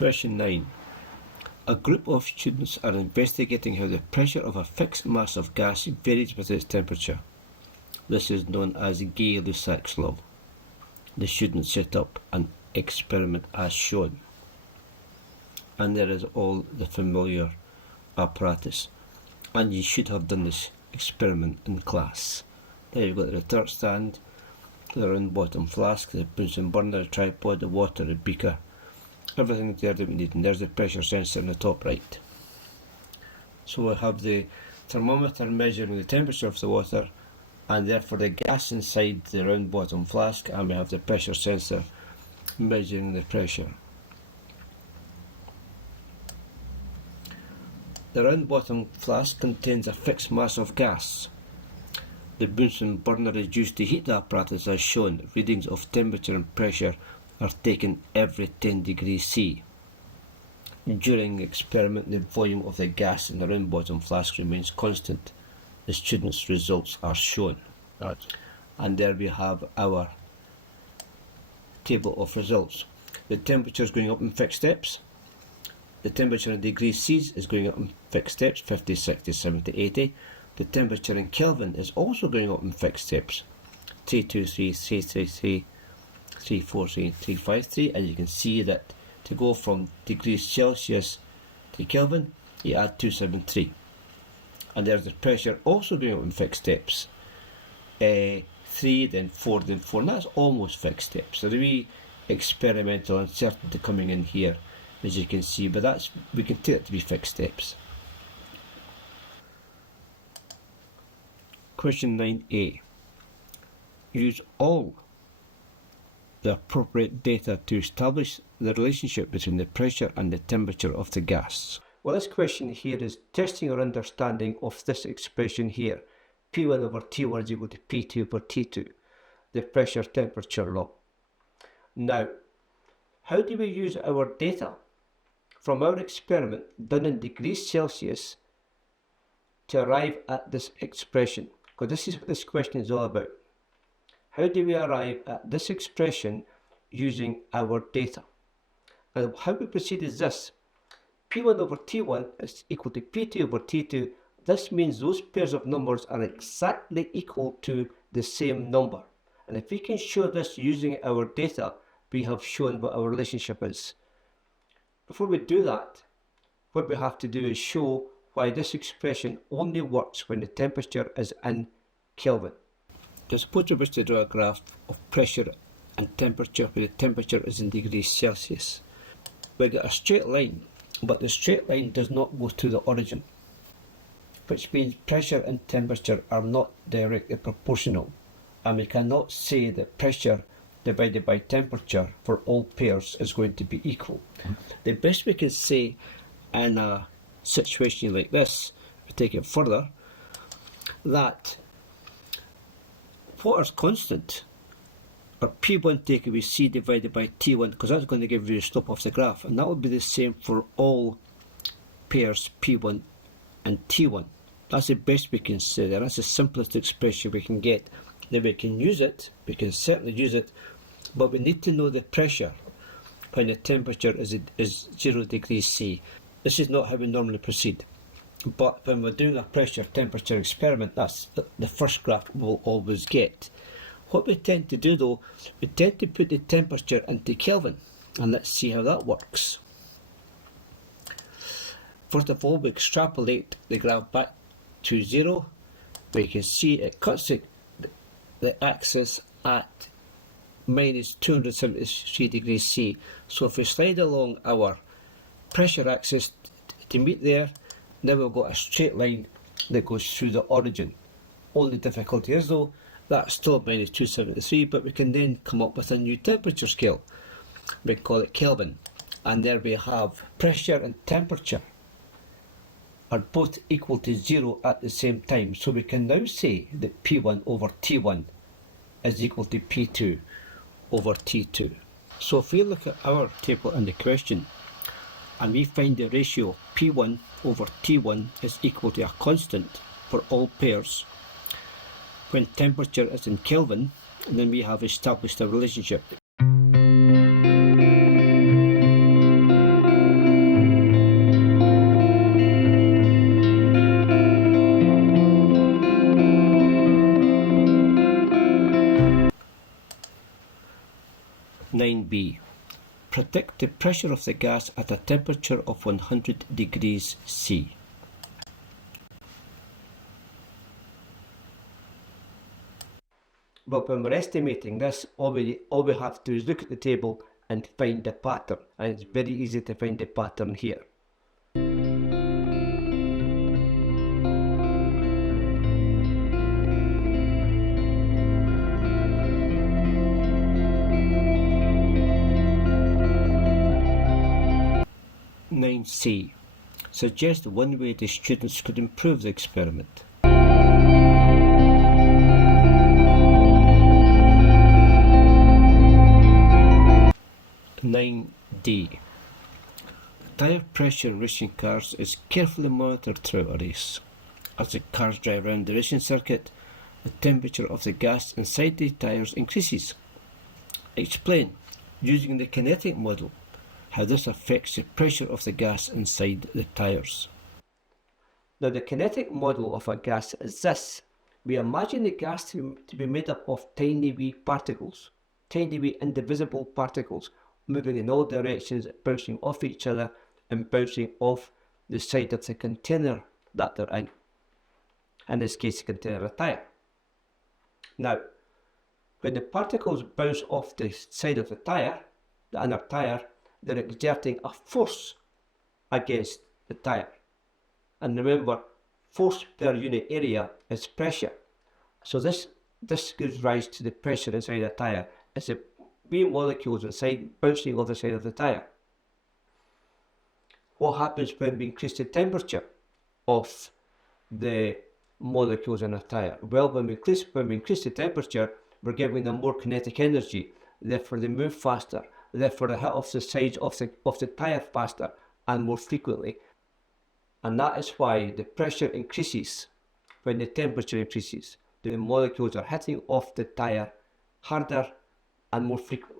Question 9. A group of students are investigating how the pressure of a fixed mass of gas varies with its temperature. This is known as Gay-Lussac's law. The students set up an experiment as shown. And there is all the familiar apparatus. And you should have done this experiment in class. There you've got the retort stand, the round bottom flask, the Bunsen burner, the tripod, the water, the beaker. Everything there that we need, and there's the pressure sensor in the top right. So we have the thermometer measuring the temperature of the water, and therefore the gas inside the round bottom flask, and we have the pressure sensor measuring the pressure. The round bottom flask contains a fixed mass of gas. The Bunsen burner is used to heat the apparatus as shown. Readings of temperature and pressure are taken every 10 degrees C. During the experiment, the volume of the gas in the round bottom flask remains constant. The students' results are shown. And there we have our table of results. The temperature is going up in fixed steps. The temperature in degrees C is going up in fixed steps, 50, 60, 70, 80. The temperature in Kelvin is also going up in fixed steps, 323, 333, 343, 353, and you can see that to go from degrees Celsius to Kelvin, you add 273. And there's the pressure also going up in fixed steps, 3, then 4, then 4, and that's almost fixed steps. So the wee experimental uncertainty coming in here, as you can see, but we can take it to be fixed steps. Question 9a. Use all the appropriate data to establish the relationship between the pressure and the temperature of the gas. Well, this question here is testing our understanding of this expression here. P1 over T1 is equal to P2 over T2, the pressure temperature law. Now, how do we use our data from our experiment done in degrees Celsius to arrive at this expression? Because this is what this question is all about. How do we arrive at this expression using our data? And how we proceed is this. P1 over T1 is equal to P2 over T2. This means those pairs of numbers are exactly equal to the same number. And if we can show this using our data, we have shown what our relationship is. Before we do that, what we have to do is show why this expression only works when the temperature is in Kelvin. So suppose we wish to draw a graph of pressure and temperature where the temperature is in degrees Celsius. We get a straight line, but the straight line does not go to the origin, which means pressure and temperature are not directly proportional, and we cannot say that pressure divided by temperature for all pairs is going to be equal. The best we can say in a situation like this, we take it further, that what is constant are P1 taken with C divided by T1, because that's going to give you a slope of the graph, and that will be the same for all pairs P1 and T1. That's the best we can say there. That's the simplest expression we can get. Then we can use it, we can certainly use it, but we need to know the pressure when the temperature is 0 degrees C. This is not how we normally proceed. But when we're doing a pressure temperature experiment, that's the first graph we'll always get. What we tend to do though, we tend to put the temperature into Kelvin, and let's see how that works. First of all, we extrapolate the graph back to 0. We can see it cuts the axis at minus 273 degrees C. So if we slide along our pressure axis to meet there, now we've got a straight line that goes through the origin. Only difficulty is though, that's still minus 273, but we can then come up with a new temperature scale. We call it Kelvin, and there we have pressure and temperature are both equal to 0 at the same time. So we can now say that P1 over T1 is equal to P2 over T2. So if we look at our table in the question, and we find the ratio of P1 over T1 is equal to a constant for all pairs when temperature is in Kelvin, then we have established a relationship. 9b. Predict the pressure of the gas at a temperature of 100 degrees C. But when we're estimating this, all we have to do is look at the table and find the pattern, and it's very easy to find the pattern here. C. Suggest one way the students could improve the experiment. 9D. Tyre pressure in racing cars is carefully monitored throughout a race. As the cars drive around the racing circuit, the temperature of the gas inside the tyres increases. Explain, using the kinetic model, how this affects the pressure of the gas inside the tyres. Now, the kinetic model of a gas is this. We imagine the gas to be made up of tiny wee particles, tiny wee indivisible particles, moving in all directions, bouncing off each other and bouncing off the side of the container that they're in this case, the container of a tyre. Now, when the particles bounce off the side of the tyre, the inner tyre, they're exerting a force against the tyre. And remember, force per unit area is pressure. So this gives rise to the pressure inside the tyre as the wee molecules inside bouncing off the side of the tyre. What happens when we increase the temperature of the molecules in a tyre? Well, when we increase the temperature, we're giving them more kinetic energy, therefore they move faster, therefore they hit off the sides of the tyre faster and more frequently. And that is why the pressure increases when the temperature increases. The molecules are hitting off the tyre harder and more frequently.